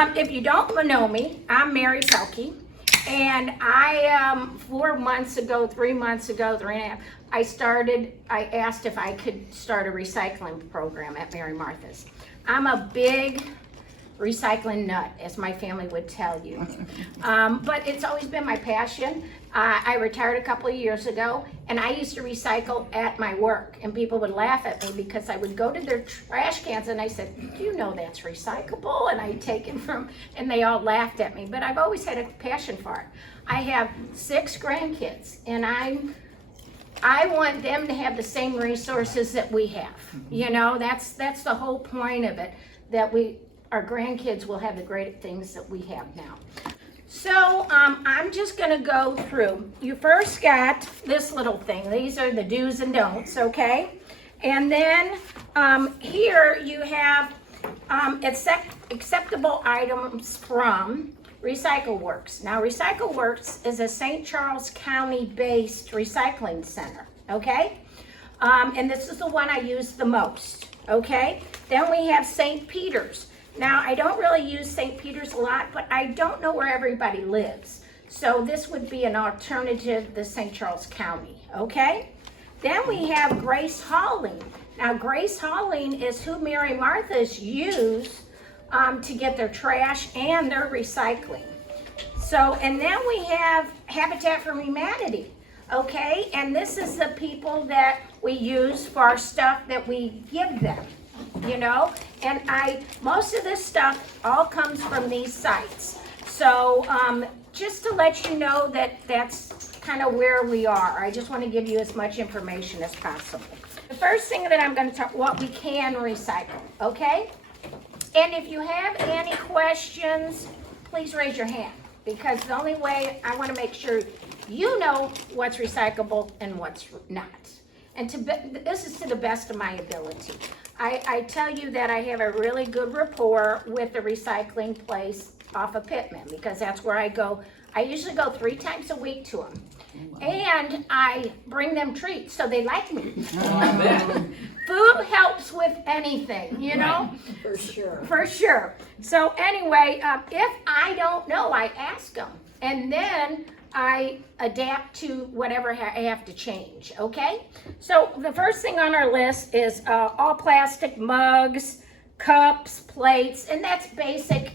If you don't know me, I'm Mary Pelkey, and I 4 months ago, 3 months ago, 3.5, I asked if I could start a recycling program at Mary Martha's. I'm a big recycling nut, as my family would tell you. But it's always been my passion. I retired a couple of years ago, and I used to recycle at my work, and people would laugh at me because I would go to their trash cans and I said, "Do you know that's recyclable?" And I'd take it from, and they all laughed at me, but I've always had a passion for it. I have 6 grandkids, and I want them to have the same resources that we have. You know, that's the whole point of it, that our grandkids will have the great things that we have now. So I'm just gonna go through. You first got this little thing. These are the do's and don'ts, okay? And then here you have acceptable items from Recycle Works. Now, Recycle Works is a St. Charles County-based recycling center, okay? And this is the one I use the most, okay? Then we have St. Peter's. Now, I don't really use St. Peter's a lot, but I don't know where everybody lives. So this would be an alternative to St. Charles County, okay? Then we have Grace Hauling. Now, Grace Hauling is who Mary Martha's use to get their trash and their recycling. So, and then we have Habitat for Humanity, okay? And this is the people that we use for our stuff that we give them, you know? And most of this stuff all comes from these sites. So, just to let you know that that's kind of where we are. I just want to give you as much information as possible. The first thing that I'm going to talk, what we can recycle, okay? And if you have any questions, please raise your hand, because the only way I want to make sure you know what's recyclable and what's not. And this is to the best of my ability. I tell you that I have a really good rapport with the recycling place off of Pittman, because that's where I go. I usually go 3 times a week to them. And I bring them treats, so they like me. Food helps with anything, you know? For sure. For sure. So anyway, if I don't know, I ask them. And then I adapt to whatever I have to change, okay? So the first thing on our list is all plastic mugs, cups, plates, and that's basic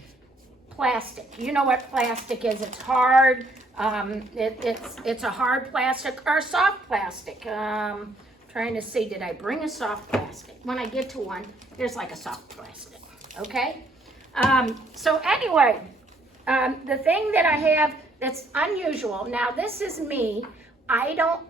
plastic. You know what plastic is. It's hard. It's a hard plastic or soft plastic. Trying to see, did I bring a soft plastic? When I get to one, there's like a soft plastic, okay? So anyway, the thing that I have that's unusual, now this is me, I don't,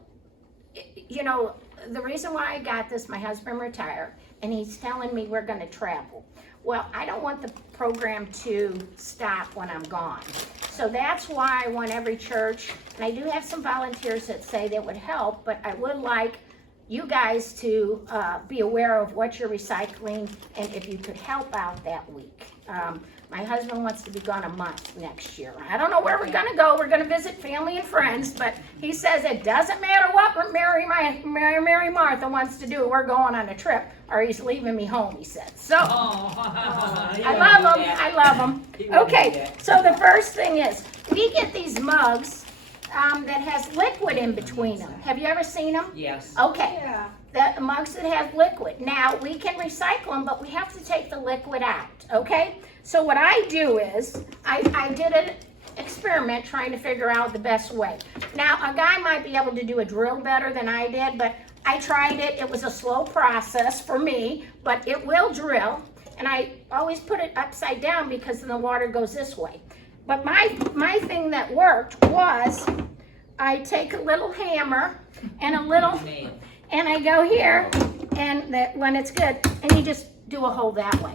you know, the reason why I got this, my husband retired, and he's telling me we're gonna travel. Well, I don't want the program to stop when I'm gone. So that's why I want every church, and I do have some volunteers that say that would help, but I would like you guys to be aware of what you're recycling and if you could help out that week. My husband wants to be gone a month next year. I don't know where we're gonna go. We're gonna visit family and friends, but he says it doesn't matter what Mary Martha wants to do. We're going on a trip, or he's leaving me home, he said. So, I love him. Okay, so the first thing is, we get these mugs that has liquid in between them. Have you ever seen them? Yes. Okay. Yeah. The mugs that have liquid. Now, we can recycle them, but we have to take the liquid out, okay? So what I do is, I did an experiment trying to figure out the best way. Now, a guy might be able to do a drill better than I did, but I tried it. It was a slow process for me, but it will drill. And I always put it upside down because then the water goes this way. But my thing that worked was, I take a little hammer and a little, and I go here, and when it's good, and you just do a hole that way.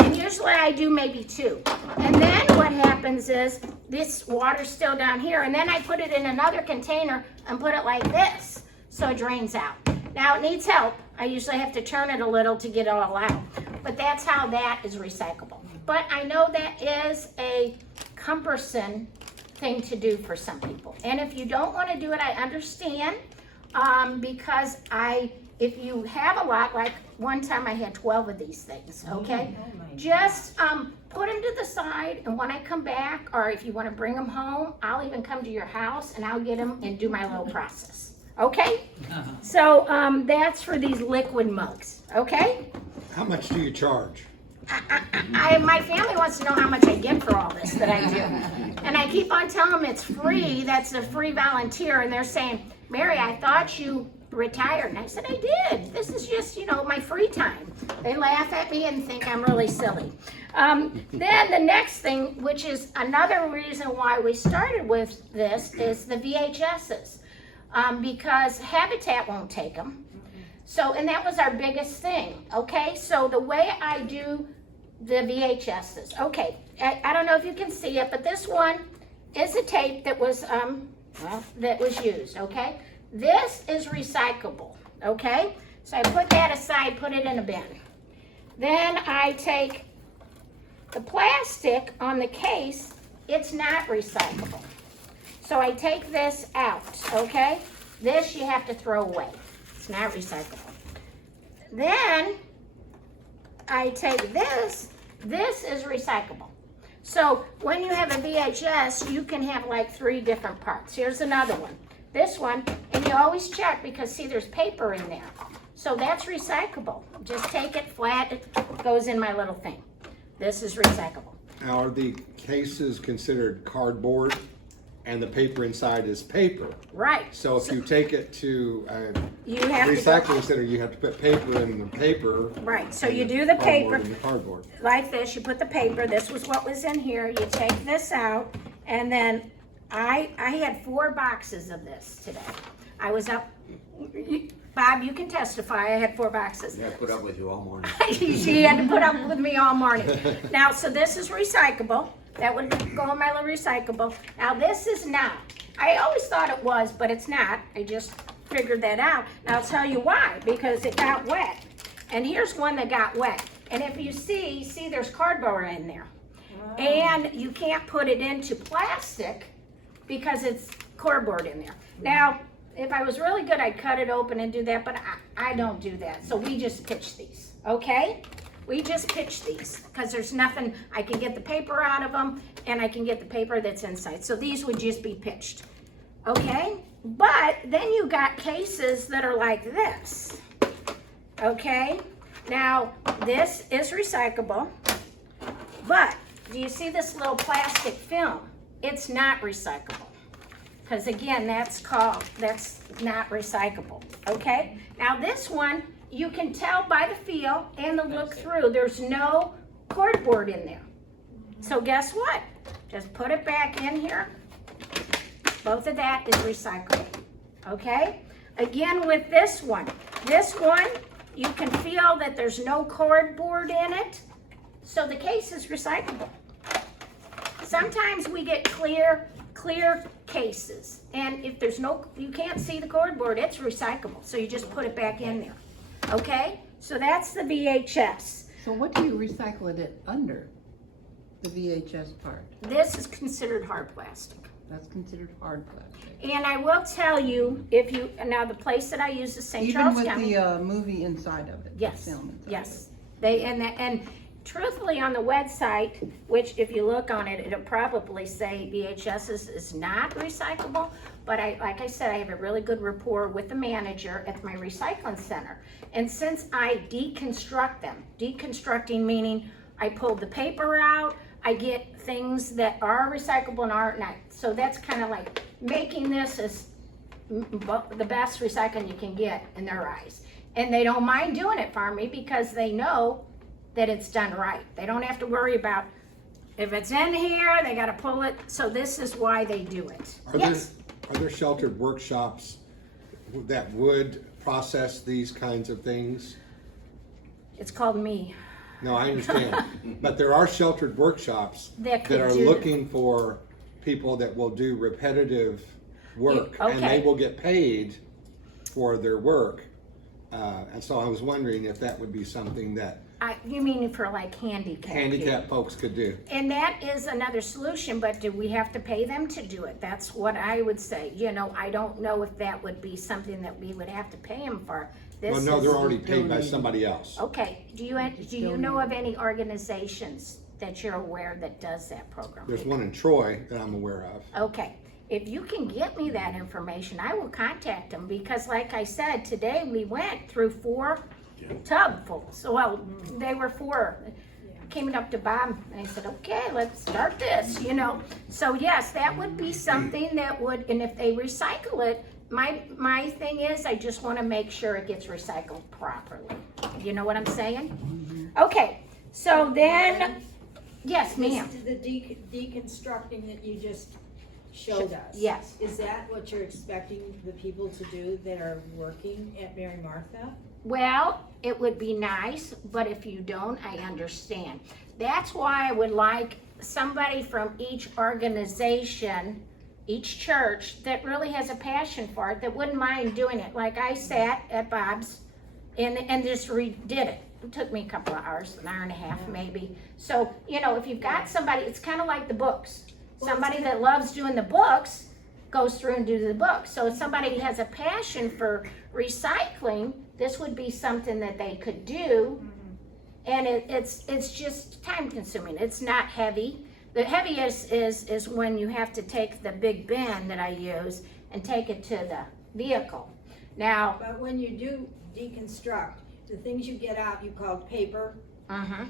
And usually I do maybe 2. And then what happens is, this water's still down here, and then I put it in another container and put it like this, so it drains out. Now it needs help. I usually have to turn it a little to get it all out. But that's how that is recyclable. But I know that is a cumbersome thing to do for some people. And if you don't want to do it, I understand, because I if you have a lot, like one time I had 12 of these things, okay? Just put them to the side, and when I come back, or if you want to bring them home, I'll even come to your house and I'll get them and do my little process, okay? So that's for these liquid mugs, okay? How much do you charge? My family wants to know how much I get for all this that I do. And I keep on telling them it's free, that's a free volunteer, and they're saying, Mary, I thought you retired. And I said, I did. This is just, my free time. They laugh at me and think I'm really silly. Then the next thing, which is another reason why we started with this, is the VHSs. Because Habitat won't take them. So, and that was our biggest thing, okay? So the way I do the VHSs, okay, I don't know if you can see it, but this one is a tape that was, that was used, okay? This is recyclable, okay? So I put that aside, put it in a bin. Then I take the plastic on the case, it's not recyclable. So I take this out, okay? This you have to throw away. It's not recyclable. Then I take this is recyclable. So when you have a VHS, you can have like 3 different parts. Here's another one. This one, and you always check because see there's paper in there. So that's recyclable. Just take it flat, it goes in my little thing. This is recyclable. Now, are the cases considered cardboard and the paper inside is paper? Right. So if you take it to a You have to recycling center, you have to put paper in the paper. Right, so you do the paper In the cardboard. like this, you put the paper, this was what was in here, you take this out, and then I had 4 boxes of this today. I was up, Bob, you can testify, I had 4 boxes. Yeah, I put up with you all morning. She had to put up with me all morning. Now, so this is recyclable. That would go in my little recyclable. Now, this is not. I always thought it was, but it's not. I just figured that out. And I'll tell you why, because it got wet. And here's one that got wet. And if you see there's cardboard in there. Wow. And you can't put it into plastic because it's cardboard in there. Now, if I was really good, I'd cut it open and do that, but I don't do that. So we just pitch these, okay? We just pitch these because there's nothing, I can get the paper out of them and I can get the paper that's inside. So these would just be pitched, okay? But then you got cases that are like this, okay? Now, this is recyclable, but do you see this little plastic film? It's not recyclable. Because again, that's not recyclable, okay? Now this one, you can tell by the feel and the look through, there's no cardboard in there. So guess what? Just put it back in here. Both of that is recyclable, okay? Again with this one, you can feel that there's no cardboard in it, so the case is recyclable. Sometimes we get clear cases, and if there's you can't see the cardboard, it's recyclable, so you just put it back in there, okay? So that's the VHS. So what do you recycle it under, the VHS part? This is considered hard plastic. That's considered hard plastic. And I will tell you, now the place that I use is St. Even Charles with County. the movie inside of it? Yes, the film inside yes. of it. And truthfully on the website, which if you look on it, it'll probably say VHS is not recyclable, but like I said, I have a really good rapport with the manager at my recycling center. And since I deconstruct them, deconstructing meaning I pull the paper out, I get things that are recyclable and aren't not. So that's kind of like making this as the best recycling you can get in their eyes. And they don't mind doing it for me because they know that it's done right. They don't have to worry about if it's in here, they gotta pull it. So this is why they do it. Are there sheltered workshops that would process these kinds of things? It's called me. No, I understand. But there are sheltered workshops That that are could do- looking for people that will do repetitive work, and they okay. will get paid for their work. And so I was wondering if that would be something that You mean for like handicapped folks could do. And that is another solution, but do we have to pay them to do it? That's what I would say. I don't know if that would be something that we would have to pay them for. Well, This no, is- they're already paid by donated. somebody else. Okay, do you know of any organizations that you're aware that does that program? There's one in Troy that I'm aware of. Okay, if you can get me that information, I will contact them, because like I said, today we went through 4 tubfuls. Well, they were 4. Came up to Bob and I said, okay, let's start this, you know. So yes, that would be something that would, and if they recycle it, my thing is, I just wanna make sure it gets recycled properly. You know what I'm saying? Okay, so then, yes, ma'am. The deconstructing that you just showed us. Yes. Is that what you're expecting the people to do that are working at Mary Martha? Well, it would be nice, but if you don't, I understand. That's why I would like somebody from each organization, each church, that really has a passion for it, that wouldn't mind doing it. Like I sat at Bob's and just redid it. It took me a couple of hours, an hour and a half maybe. So, you know, if you've got somebody, it's kind of like the books. Somebody that loves doing the books goes through and do the books. So if somebody has a passion for recycling, this would be something that they could do. And it's just time consuming. It's not heavy. The heaviest is when you have to take the big bin that I use and take it to the vehicle. Now, But when you do deconstruct, the things you get out, you call paper,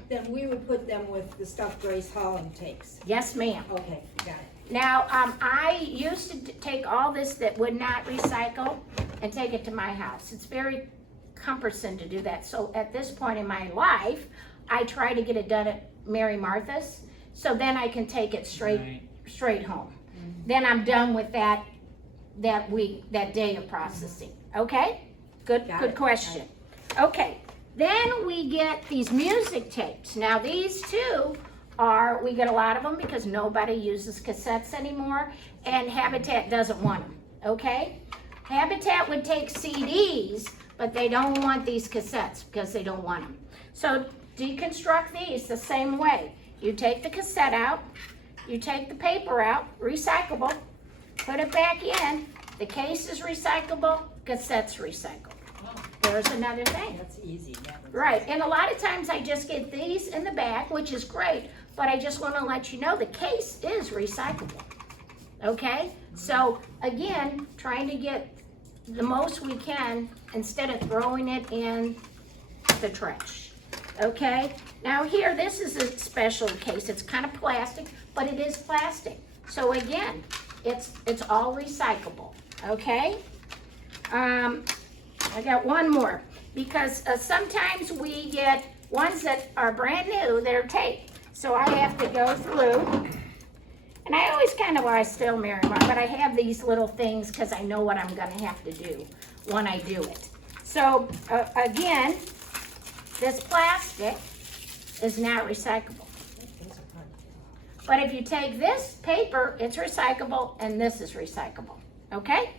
then we would put them with the stuff Grace Holland takes. yes ma'am. Okay, got it. Now, I used to take all this that would not recycle and take it to my house. It's very cumbersome to do that. So at this point in my life, I try to get it done at Mary Martha's, so then I can take it straight home. Then I'm done with that week, that day of processing. Okay? Good Got good it. question. Okay. Then we get these music tapes. Now these two we get a lot of them because nobody uses cassettes anymore, and Habitat doesn't want them, okay? Habitat would take CDs, but they don't want these cassettes because they don't want them. So deconstruct these the same way. You take the cassette out, you take the paper out, recyclable, put it back in, the case is recyclable, cassette's recyclable. There's another thing. That's easy. That one's Right, and a lot of times I just get these in the back, which is great, but I just want to let you know the case is recyclable. Okay? So again, trying to get the most we can instead of throwing it in the trash. Okay? Now here, this is a special case. It's kind of plastic, but it is plastic. So again, it's all recyclable. Okay? I got one more, because sometimes we get ones that are brand new that are taped. So I have to go through, and I always kind of, I still marry them, but I have these little things because I know what I'm going to have to do when I do it. So again, this plastic is not recyclable. But if you take this paper, it's recyclable, and this is recyclable. Okay?